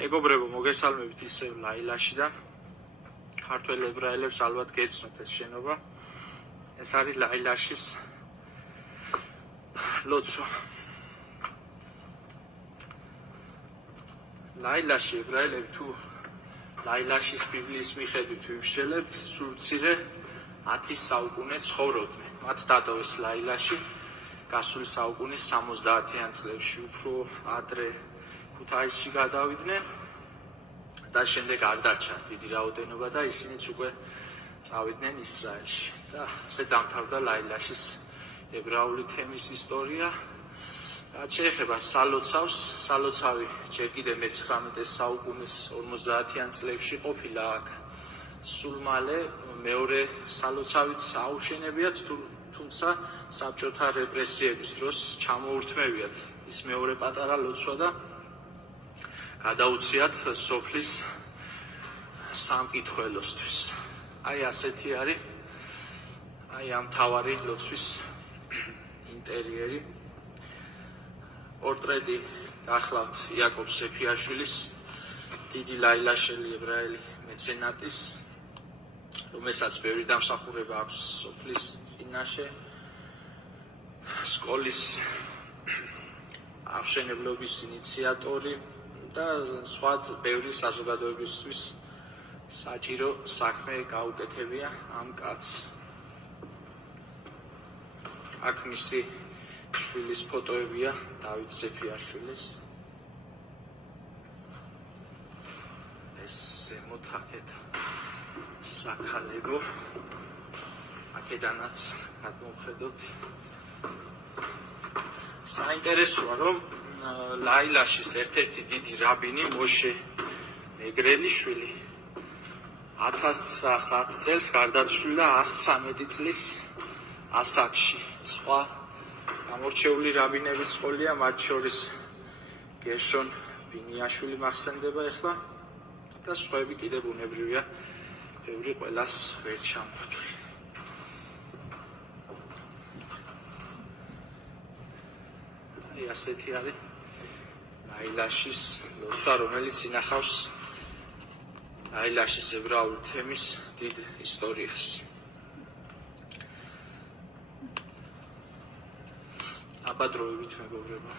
მეგობრებო, მოგესალმებით ისევ ლაილაშიდან. ქართველ ებრაელებს ალბათ გეცნოთ ეს შენობა. ეს არის ლაილაშის ლოცვა. ლაილაში ებრაელები თუ ლაილაშის ბიბლიის მიხედვით ვიმსჯელებთ, სულ მცირე 10 საუკუნე ცხოვრობდნენ. მათ დატოვეს ლაილაში გასული საუკუნის 70-იან წლებში, უფრო ადრე ქუთაისში გადავიდნენ და შემდეგ არ დარჩა დიდი რაოდენობა და ისინიც უკვე წავიდნენ ისრაელში. და ასე დამთავრდა ლაილაშის ებრაული თემის ისტორია. რაც შეეხება სალოცავს, სალოცავი ჯერ კიდევ მე-19 საუკუნის 50-იან წლებში ყოფილა აქ. სულ მალე მეორე სალოცავიც აუშენებიათ, თუმცა საბჭოთა რეპრესიების დროს ჩამოურთმევიათ ის მეორე პატარა ლოცვა და გადაუციათ სოფლის სამკითხველოსთვის. აი ასეთი არის ამ მთავარი ლოცვის ინტერიერი. პორტრეტი გახლავთ იაკობ სეფიაშვილის, დიდი ლაილაშელი ებრაელი მეცენატის, რომელსაც ბევრი დამსახურება აქვს სოფლის წინაშე, სკოლის აღშენებლობის ინიციატორი და სხვა ბევრი საზოგადოებისთვის საჭირო საქმე გაუკეთებია ამ კაცს. აქ მისი შვილის ფოტოებია, დავით სეფიაშვილის. ეს ზემოთ აქეთ საქალებო, აქედანაც გადმოვხედოთ. საინტერესოა, რომ ლაილაშის ერთ-ერთი დიდი რაბინი მოშე მეგრელიშვილი 1110 წელს გარდაცვლილა 113 წლის ასაკში. სხვა გამორჩეული რაბინებიც ყოლია, მათ შორის გერშონ ბინიაშვილი მახსენდება ახლა და სხვაები კიდევ ბუნებრივია, ბევრი ყველას ვერ ჩამოთვლი. ასეთი არის ლაილაშის ლოცვა, რომელიც ინახავს ლაილაშის ებრაული თემის დიდ ისტორიას. აბადროებით, მეგობრებო.